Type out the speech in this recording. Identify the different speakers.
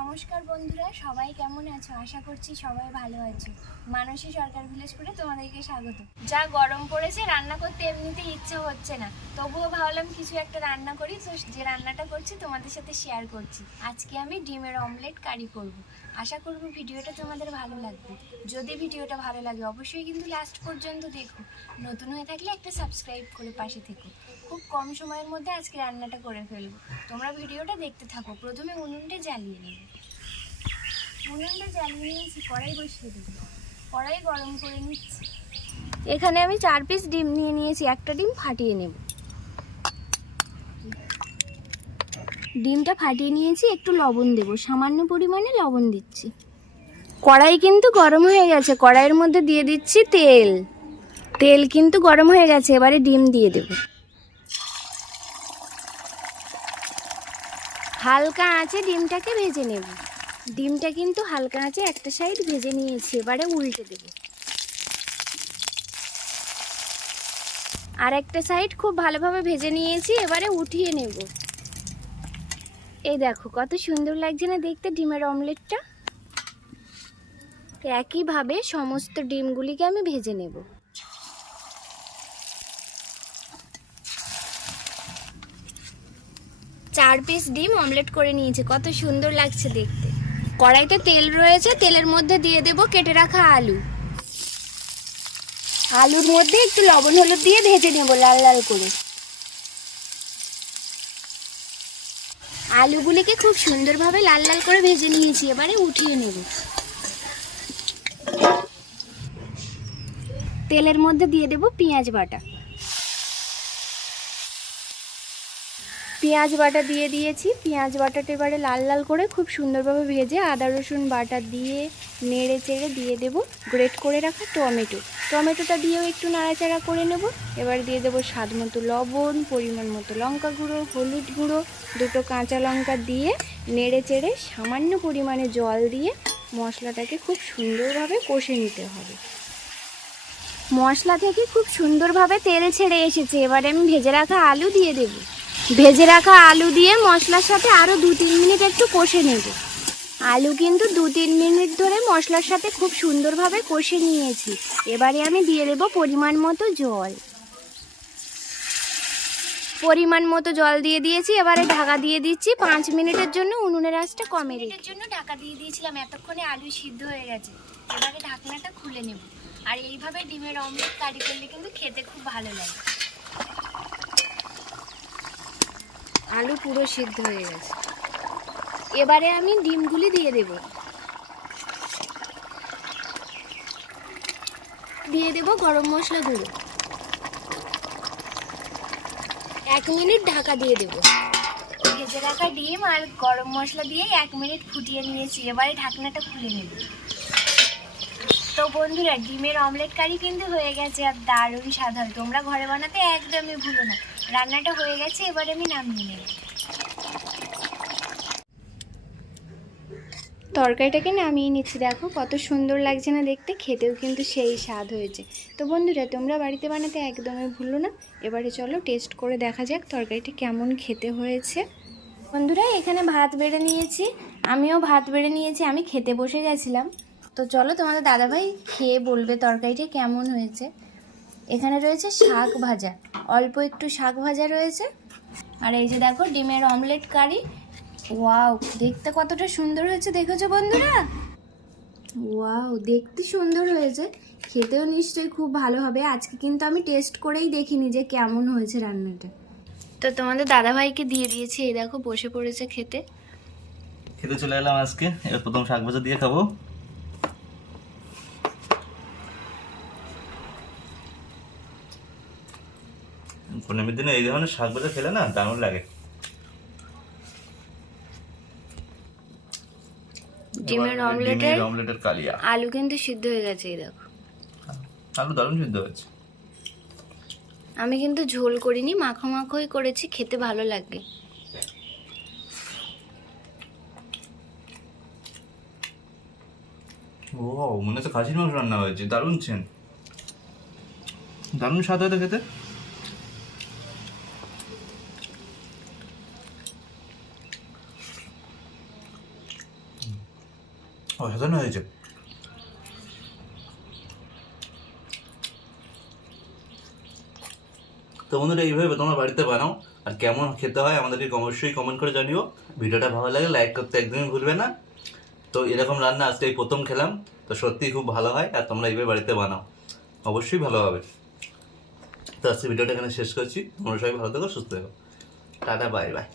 Speaker 1: নমস্কার বন্ধুরা, সবাই কেমন আছো? আশা করছি সবাই ভালো আছো। মানসী সরকার ভিলেজপুরে তোমাদেরকে স্বাগত। যা গরম পড়েছে, রান্না করতে এমনিতে ইচ্ছে হচ্ছে না। তবুও ভাবলাম কিছু একটা রান্না করি, তো যে রান্নাটা করছি তোমাদের সাথে শেয়ার করছি। আজকে আমি ডিমের অমলেট কারি করব। আশা করব ভিডিওটা তোমাদের ভালো লাগবে। যদি ভিডিওটা ভালো লাগে, অবশ্যই কিন্তু লাস্ট পর্যন্ত দেখো। নতুন হয়ে থাকলে একটা সাবস্ক্রাইব করে পাশে থেকো। খুব কম সময়ের মধ্যে আজকে রান্নাটা করে ফেলব। তোমরা ভিডিওটা দেখতে থাকো। প্রথমে উনুনটা জ্বালিয়ে নেবে। উনুনটা জ্বালিয়ে নিয়েছি, কড়াই বসিয়ে দেবো। কড়াই গরম করে নিচ্ছি। এখানে আমি চার পিস ডিম নিয়ে নিয়েছি। একটা ডিম ফাটিয়ে নেব। ডিমটা ফাটিয়ে নিয়েছি, একটু লবণ দেব। সামান্য পরিমাণে লবণ দিচ্ছি। কড়াই কিন্তু গরম হয়ে গেছে। কড়াইয়ের মধ্যে দিয়ে দিচ্ছি তেল। তেল কিন্তু গরম হয়ে গেছে, এবারে ডিম দিয়ে দেব। হালকা আঁচে ডিমটাকে ভেজে নেব। ডিমটা কিন্তু হালকা আঁচে একটা সাইড ভেজে নিয়েছি, এবারে উল্টে দেব। আর একটা সাইড খুব ভালোভাবে ভেজে নিয়েছি, এবারে উঠিয়ে নেব। এই দেখো, কত সুন্দর লাগছে না দেখতে ডিমের অমলেটটা? একইভাবে সমস্ত ডিমগুলিকে আমি ভেজে নেব। চার পিস ডিম অমলেট করে নিয়েছি, কত সুন্দর লাগছে দেখতে। কড়াইতে তেল রয়েছে, তেলের মধ্যে দিয়ে দেব কেটে রাখা আলু। আলুর মধ্যে একটু লবণ হলুদ দিয়ে ভেজে নেব লাল লাল করে। আলুগুলিকে খুব সুন্দরভাবে লাল লাল করে ভেজে নিয়েছি, এবারে উঠিয়ে নেব। তেলের মধ্যে দিয়ে দেব পেঁয়াজ বাটা। পেঁয়াজ বাটা দিয়ে দিয়েছি। পেঁয়াজ বাটাটা এবারে লাল লাল করে খুব সুন্দরভাবে ভেজে আদা, রসুন বাটা দিয়ে নেড়ে চেড়ে দিয়ে দেব। গ্রেট করে রাখা টমেটো। টমেটোটা দিয়েও একটু নাড়াচাড়া করে নেব। এবার দিয়ে দেবো স্বাদ মতো লবণ, পরিমাণ মতো লঙ্কা গুঁড়ো, হলুদ গুঁড়ো, দুটো কাঁচা লঙ্কা দিয়ে নেড়ে চেড়ে সামান্য পরিমাণে জল দিয়ে মশলাটাকে খুব সুন্দরভাবে কষে নিতে হবে। মশলা থেকে খুব সুন্দরভাবে তেল ছেড়ে এসেছে। এবারে আমি ভেজে রাখা আলু দিয়ে দেব। ভেজে রাখা আলু দিয়ে মশলার সাথে আরও দু তিন মিনিট একটু কষে নেব। আলু কিন্তু দু তিন মিনিট ধরে মশলার সাথে খুব সুন্দরভাবে কষে নিয়েছি। এবারে আমি দিয়ে দেবো পরিমাণ মতো জল। পরিমাণ মতো জল দিয়ে দিয়েছি এবারে ঢাকা দিয়ে দিচ্ছি। পাঁচ মিনিটের জন্য উনুনের আঁচটা কমে মিনিটের জন্য ঢাকা দিয়ে দিয়েছিলাম এতক্ষণে আলু সিদ্ধ হয়ে গেছে। এবারে ঢাকনাটা খুলে নেব। আর এইভাবে ডিমের অমলেট কারি করলে কিন্তু খেতে খুব ভালো লাগে। পুরো সিদ্ধ হয়ে গেছে। এবারে আমি ডিমগুলি দিয়ে দেব। দিয়ে দেব গরম মশলা গুঁড়ো। এক মিনিট ঢাকা দিয়ে দেব। ভেজে রাখা ডিম আর গরম মশলা দিয়ে এক মিনিট ফুটিয়ে নিয়েছি। এবারে ঢাকনাটা খুলে নেব। তো বন্ধুরা, ডিমের অমলেট কারি কিন্তু হয়ে গেছে আর দারুণ হয়। তোমরা ঘরে বানাতে একদমই ভুলো না। রান্নাটা হয়ে গেছে, এবারে আমি নামিয়ে নেব। তরকারিটাকে নামিয়ে নিচ্ছি। দেখো কত সুন্দর লাগছে না দেখতে, খেতেও কিন্তু সেই স্বাদ হয়েছে। তো বন্ধুরা, তোমরা বাড়িতে বানাতে একদমই ভুলো না। এবারে চলো টেস্ট করে দেখা যাক তরকারিটা কেমন খেতে হয়েছে। বন্ধুরা, এখানে ভাত বেড়ে নিয়েছি। আমিও ভাত বেড়ে নিয়েছি, আমি খেতে বসে গেছিলাম। তো চলো তোমাদের দাদাভাই খেয়ে বলবে তরকারিটা কেমন হয়েছে। এখানে রয়েছে শাক ভাজা, অল্প একটু শাক ভাজা রয়েছে। আর এই যে দেখো, ডিমের অমলেট কারি ওয়াও, দেখতে কতটা সুন্দর হয়েছে, দেখেছ বন্ধুরা? ওয়াও, দেখতে সুন্দর হয়েছে, খেতেও নিশ্চয়ই খুব ভালো হবে। আজকে কিন্তু আমি টেস্ট করেই দেখিনি যে কেমন হয়েছে রান্নাটা। তো তোমাদের দাদাভাইকে দিয়ে দিয়েছি, এই দেখো, বসে পড়েছে খেতে।
Speaker 2: খেতে চলে এলাম আজকে, এবার প্রথম শাক ভাজা দিয়ে খাব। পূর্ণিমের দিনে এই ধরনের শাক ভাজা খেলে না দারুণ লাগে।
Speaker 1: ডিমের অমলেটের
Speaker 2: অমলেটের কালিয়া।
Speaker 1: আলু কিন্তু সিদ্ধ হয়ে গেছে এই দেখো।
Speaker 2: আলু দারুণ সিদ্ধ হয়েছে।
Speaker 1: আমি কিন্তু ঝোল করিনি মাখো মাখোই করেছি খেতে ভালো লাগে।
Speaker 2: ও মনে হচ্ছে খাসির মাংস রান্না হয়েছে দারুণ ছেন। দারুণ স্বাদ খেতে।
Speaker 3: অসাধারণ হয়েছে
Speaker 2: তো বন্ধুরা, এইভাবে তোমরা বাড়িতে বানাও। আর কেমন খেতে হয় আমাদেরকে অবশ্যই কমেন্ট করে জানিও। ভিডিওটা ভালো লাগে লাইক করতে একদমই ভুলবে না। তো এরকম রান্না আজকে এই প্রথম খেলাম। তো সত্যিই খুব ভালো হয়, আর তোমরা এইভাবে বাড়িতে বানাও। অবশ্যই ভালো হবে। তো আজকে ভিডিওটা এখানে শেষ করছি। তোমরা সবাই ভালো থেকো, সুস্থ থেকো। Tata bye bye